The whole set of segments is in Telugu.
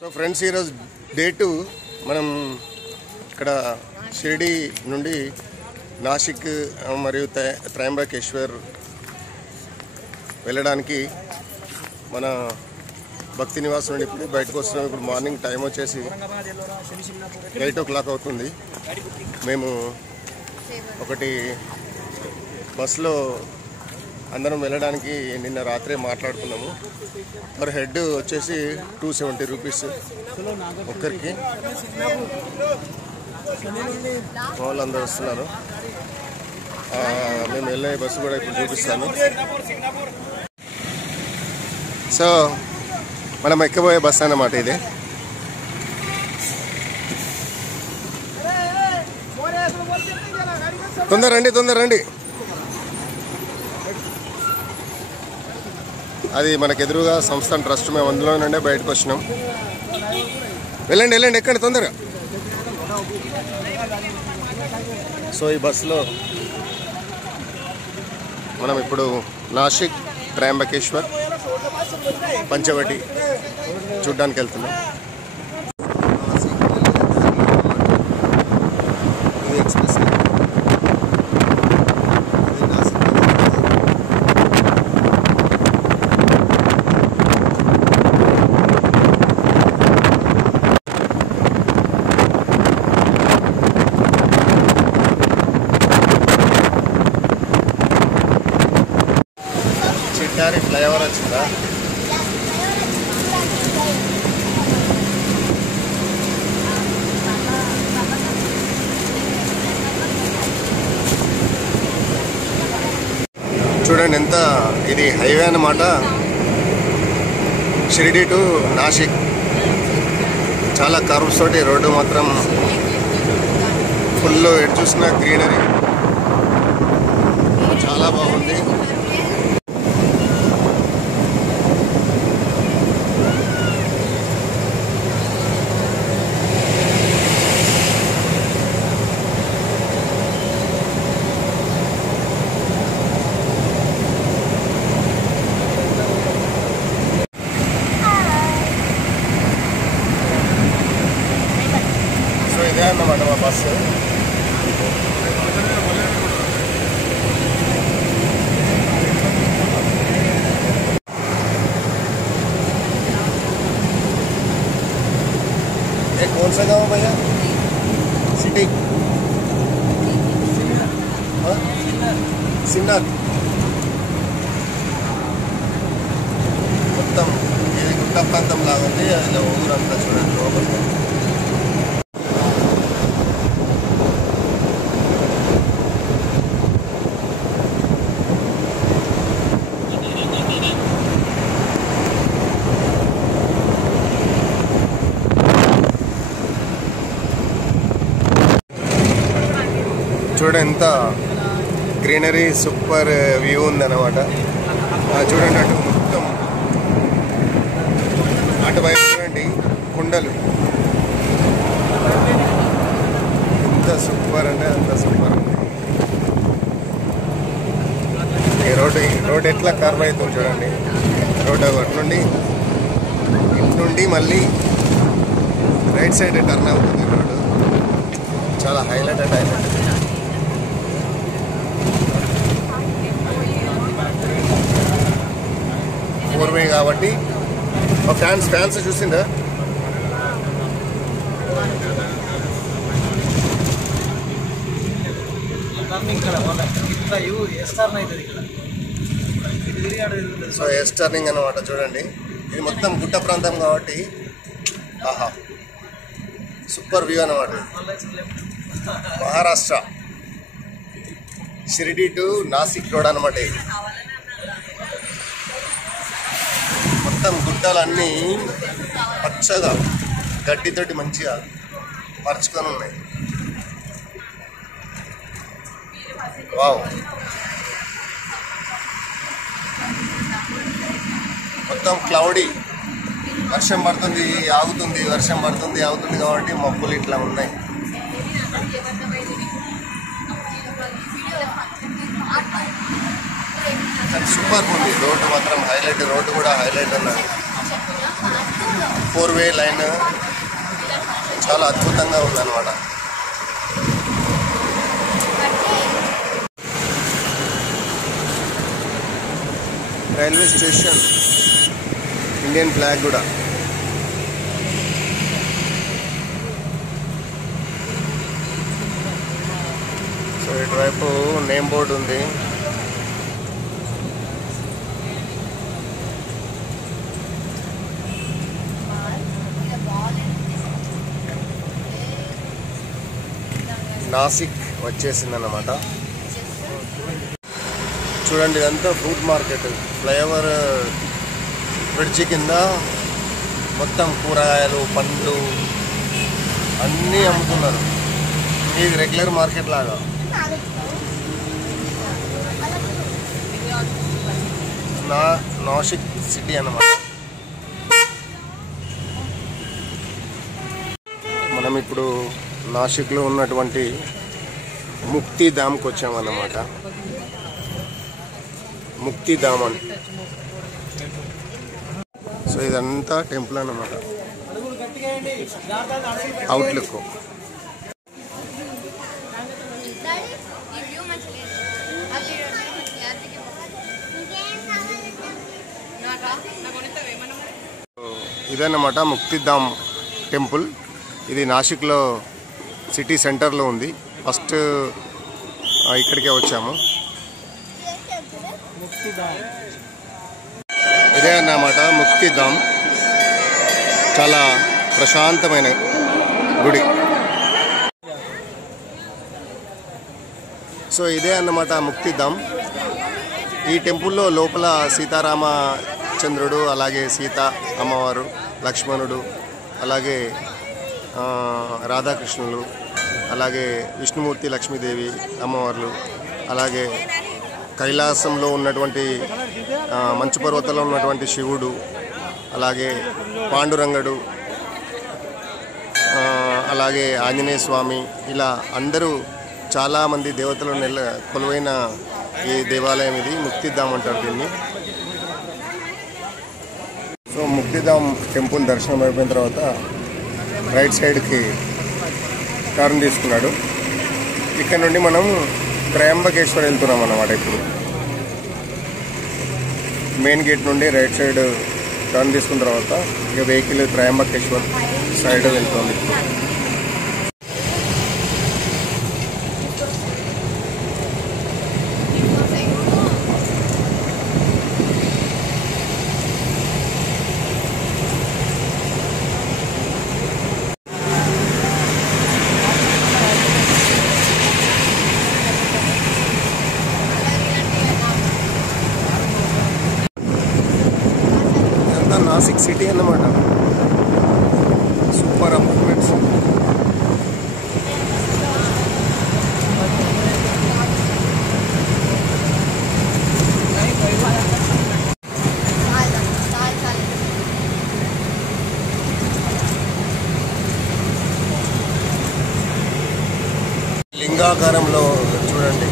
సో ఫ్రెండ్స్, ఈరోజు డే 2 మనం ఇక్కడ షిరిడి నుండి నాసిక్ మరియు త్రయంబకేశ్వర్ వెళ్ళడానికి మన భక్తి నివాసం నుండి ఇప్పుడు బయటకు వస్తున్నాం. ఇప్పుడు మార్నింగ్ టైం వచ్చేసి 8 o'clock అవుతుంది. మేము ఒకటి బస్సులో అందరం వెళ్ళడానికి నిన్న రాత్రే మాట్లాడుకున్నాము. మరి హెడ్ వచ్చేసి 270 రూపీస్ ఒక్కరికి. వాళ్ళందరూ వస్తున్నారు. మేము వెళ్ళే బస్సు కూడా ఇప్పుడు చూపిస్తాను. సో మనం ఎక్కబోయే బస్సు అన్నమాట ఇది. తొందర రండి. అది మనకు ఎదురుగా సంస్థాన్ ట్రస్ట్. మేము అందులో నుండే బయటకు వచ్చినాం. వెళ్ళండి ఎక్కండి తొందరగా. సో ఈ బస్సులో మనం ఇప్పుడు నాసిక్, త్రయంబకేశ్వర్, పంచవటి చూడ్డానికి వెళ్తున్నాం. చిట్టారి ఫ్లైఓవర్ వచ్చిందా? చూడండి ఎంత ఇది హైవే అన్నమాట. షిరిడి టు నాసిక్. చాలా కర్వ్స్ తోటి రోడ్డు మాత్రం ఫుల్. ఎటు చూసిన గ్రీనరీ చాలా బాగుంది. ఇదే అన్నమాట మా బస్సు. कौन सा गाँव भैया? सिटी सिन्नर. మొత్తం ఇది గుట్ట ప్రాంతం లాగా ఉంది. అది ఊరంతా చూడండి లోపలికి. చూడండి ఎంత గ్రీనరీ, సూపర్ వ్యూ ఉందన్నమాట. చూడండి అటు మొత్తం అటువైపు చూడండి కొండలు. ఎంత సూపర్ అంటే అంత సూపర్ ఉంది. ఈ రోడ్ ఎట్లా కర్వ్ అవుతుంది చూడండి. రోడ్ అటు నుండి మళ్ళీ రైట్ సైడ్ టర్న్ అవుతుంది రోడ్డు. చాలా హైలైట్ అండ్ హైలైట్. ఫోర్వే కాబట్టి ఫ్యాన్స్ చూసిందా? సో ఎస్ టర్నింగ్ అన్నమాట. చూడండి ఇది మొత్తం గుట్ట ప్రాంతం కాబట్టి ఆహా సూపర్ వ్యూ అన్నమాట. మహారాష్ట్ర షిరిడి టు నాసిక్ రోడ్ అన్నమాట. ఇది మొత్తం గుట్టలన్నీ పచ్చగా గడ్డితోటి మంచిగా పరుచుకొని ఉన్నాయి. వావ్. మొత్తం క్లౌడీ. వర్షం పడుతుంది ఆగుతుంది, వర్షం పడుతుంది ఆగుతుంది కాబట్టి మబ్బులు ఇట్లా ఉన్నాయి. సూపర్ ఉంది. రోడ్డు మాత్రం హైలైట్. రోడ్డు కూడా హైలైట్ ఉన్నది. 4-వే లైన్ చాలా అద్భుతంగా ఉందన్నమాట. రైల్వే స్టేషన్, ఇండియన్ ఫ్లాగ్ కూడా. సో ఇటువైపు నేమ్ బోర్డు ఉంది. నాసిక్ వచ్చేసిందన్నమాట. చూడండి, ఇదంతా ఫ్రూట్ మార్కెట్. ఫ్లైఓవర్ బ్రిడ్జి కింద మొత్తం కూరగాయలు, పండ్లు అన్నీ అమ్ముతున్నారు. ఇది రెగ్యులర్ మార్కెట్ లాగా. నాసిక్ సిటీ అన్నమాట. మనం ఇప్పుడు నాసిక్లో ఉన్నటువంటి ముక్తిధామ్కి వచ్చామన్నమాట. ముక్తిధామ్ అని. సో ఇదంతా టెంపుల్ అన్నమాట. అవుట్లుక్. ఇదన్నమాట ముక్తిధామ్ టెంపుల్. ఇది నాసిక్లో సిటీ సెంటర్లో ఉంది. ఫస్ట్ ఇక్కడికే వచ్చాము. ఇదే అన్నమాట ముక్తిధామ్. చాలా ప్రశాంతమైన గుడి. సో ఇదే అన్నమాట ముక్తిధామ్. ఈ టెంపుల్లో లోపల సీతారామచంద్రుడు, అలాగే సీత అమ్మవారు, లక్ష్మణుడు, అలాగే రాధాకృష్ణులు, అలాగే విష్ణుమూర్తి, లక్ష్మీదేవి అమ్మవార్లు, అలాగే కైలాసంలో ఉన్నటువంటి మంచు పర్వతంలో ఉన్నటువంటి శివుడు, అలాగే పాండురంగడు, అలాగే ఆంజనేయ స్వామి, ఇలా అందరూ చాలామంది దేవతలు కొలువైన ఈ దేవాలయం. ఇది ముక్తిధామ్ అంటారు దీన్ని. సో ముక్తిధామ్ టెంపుల్ దర్శనం అయిపోయిన తర్వాత రైట్ సైడ్కి టర్న్ తీసుకున్నాడు. ఇక్కడ నుండి మనం త్రయంబకేశ్వర్ వెళ్తున్నాం అన్నమాట. ఇప్పుడు మెయిన్ గేట్ నుండి రైట్ సైడ్ టర్న్ తీసుకున్న తర్వాత ఇక వెహికల్ త్రయంబకేశ్వర్ సైడ్ వెళ్తుంది. నాసిక్ సిటీ అన్నమాట. Super apartments. లింగాకారంలో చూడండి.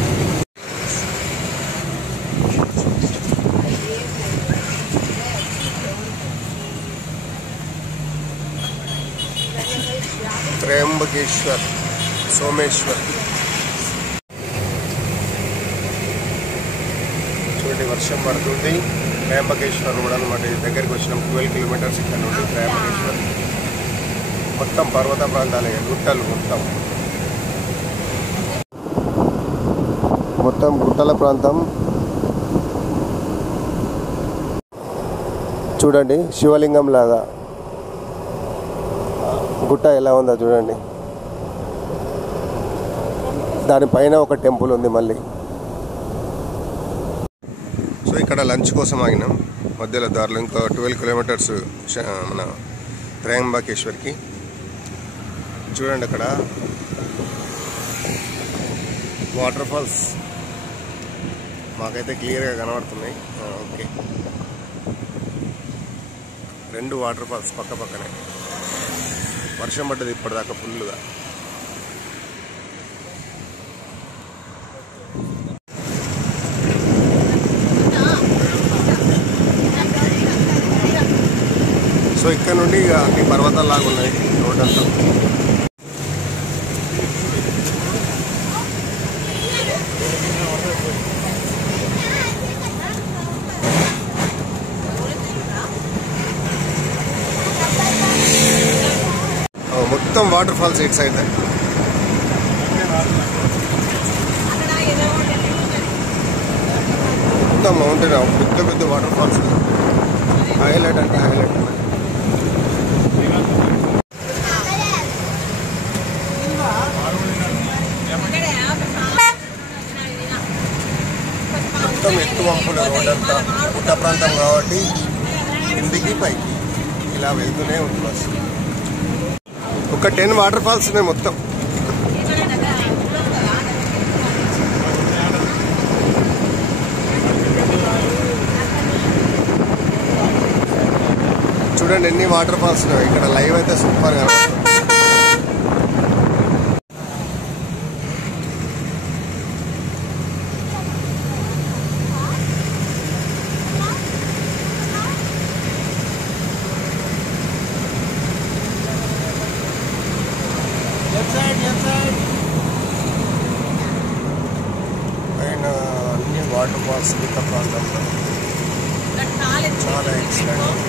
త్రయంబకేశ్వర్, సోమేశ్వర్. చూడండి, వర్షం పడుతుంది. త్రయంబకేశ్వర్ కూడా అనమాట. దగ్గరికి వచ్చినాం. 12 కిలోమీటర్స్ ఇక్కడ నుండి త్రయంబకేశ్వర్. మొత్తం పర్వత ప్రాంతాలే, గుట్టలు మొత్తం గుట్టల ప్రాంతం. చూడండి, శివలింగం లాగా గుట్ట ఎలా ఉందో చూడండి. దానిపైన ఒక టెంపుల్ ఉంది మళ్ళీ. సో ఇక్కడ లంచ్ కోసం ఆగినాం మధ్యలో దారిలో. ఇంకా 12 కిలోమీటర్స్ మన త్రయంబకేశ్వర్కి. చూడండి, అక్కడ వాటర్ ఫాల్స్ మాకైతే క్లియర్గా కనబడుతున్నాయి. ఓకే, 2 వాటర్ ఫాల్స్ పక్క పక్కనే. వర్షం పడ్డది ఇప్పటిదాకా ఫుల్గా. సో సో ఇక్కడ నుండి అన్ని పర్వతాల్లాగా ఉన్నాయి రోడ్ అంతా. మొత్తం వాటర్ ఫాల్స్ ఇటు సైడ్, మొత్తం మౌంటైన్, పెద్ద పెద్ద వాటర్ ఫాల్స్. హైలైట్ అంటే హైలైట్. మొత్తం ఎత్తు వంపుల రోడ్ అంతా, గుట్ట ప్రాంతం కాబట్టి కిందికి పైకి ఇలా వెళ్తూనే ఉంది బస్సు. ఒక 10 వాటర్ ఫాల్స్ ఉన్నాయి మొత్తం. చూడండి ఎన్ని వాటర్ ఫాల్స్ ఉన్నాయి ఇక్కడ. లైవ్ అయితే సూపర్ గా. అన్ని వాటర్ ఫాల్స్ గుట్ట ప్రాంతంలో చాలా ఎక్సలెంట్.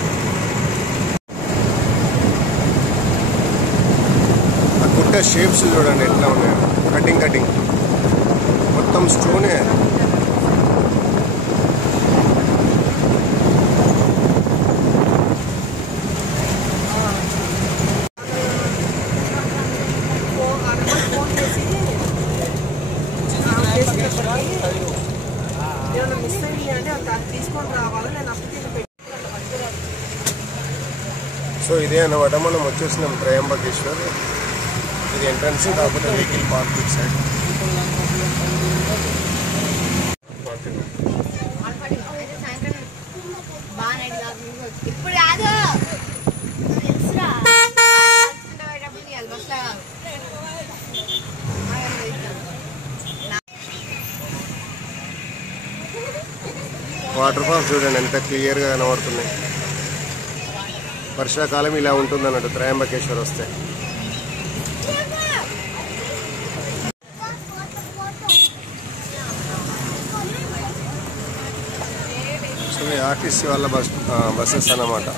ఆ గుట్ట షేప్స్ చూడండి ఎట్లా ఉన్నాయి, కటింగ్ మొత్తం స్టోనే. సో ఇదే అన్నమాట, మనం వచ్చేసినాం త్రయంబకేశ్వర్. ఇది ఎంట్రన్స్, కాకపోతే vehicle parking side. Water falls చూడండి ఎంత క్లియర్గా కనబడుతున్నాయి. వర్షాకాలం ఇలా ఉంటుంది అన్నట్టు త్రయంబకేశ్వర్ వస్తే. సో ఆర్టీసీ వాళ్ళ బస్సెస్ అన్నమాట.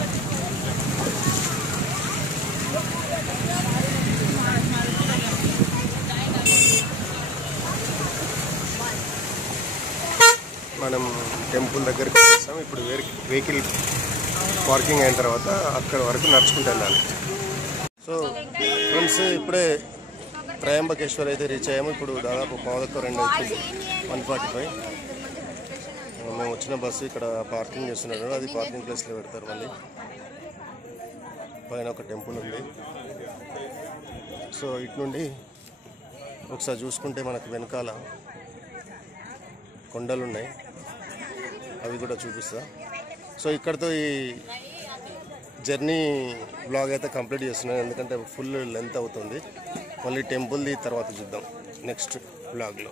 మనం టెంపుల్ దగ్గరికి వచ్చేసాం. ఇప్పుడు వెహికల్ పార్కింగ్ అయిన తర్వాత అక్కడ వరకు నడుచుకుంటూ వెళ్ళాలి. సో ఫ్రెండ్స్ ఇప్పుడే త్రయంబకేశ్వర్ అయితే రీచ్ అయ్యాము. ఇప్పుడు దాదాపు 1:2 అవుతుంది, 1:45. మేము వచ్చిన బస్సు ఇక్కడ పార్కింగ్ చేస్తున్నారు, అది పార్కింగ్ ప్లేస్లో పెడతారు. మళ్ళీ పైన ఒక టెంపుల్ ఉంది. సో ఇటు నుండి ఒకసారి చూసుకుంటే మనకు వెనకాల కొండలు ఉన్నాయి, అవి కూడా చూపిస్తా. సో ఇక్కడతో ఈ జర్నీ బ్లాగ్ అయితే కంప్లీట్ చేస్తున్నాను, ఎందుకంటే ఫుల్ లెంత్ అవుతుంది. మళ్ళీ టెంపుల్ది తర్వాత చూద్దాం నెక్స్ట్ బ్లాగ్లో.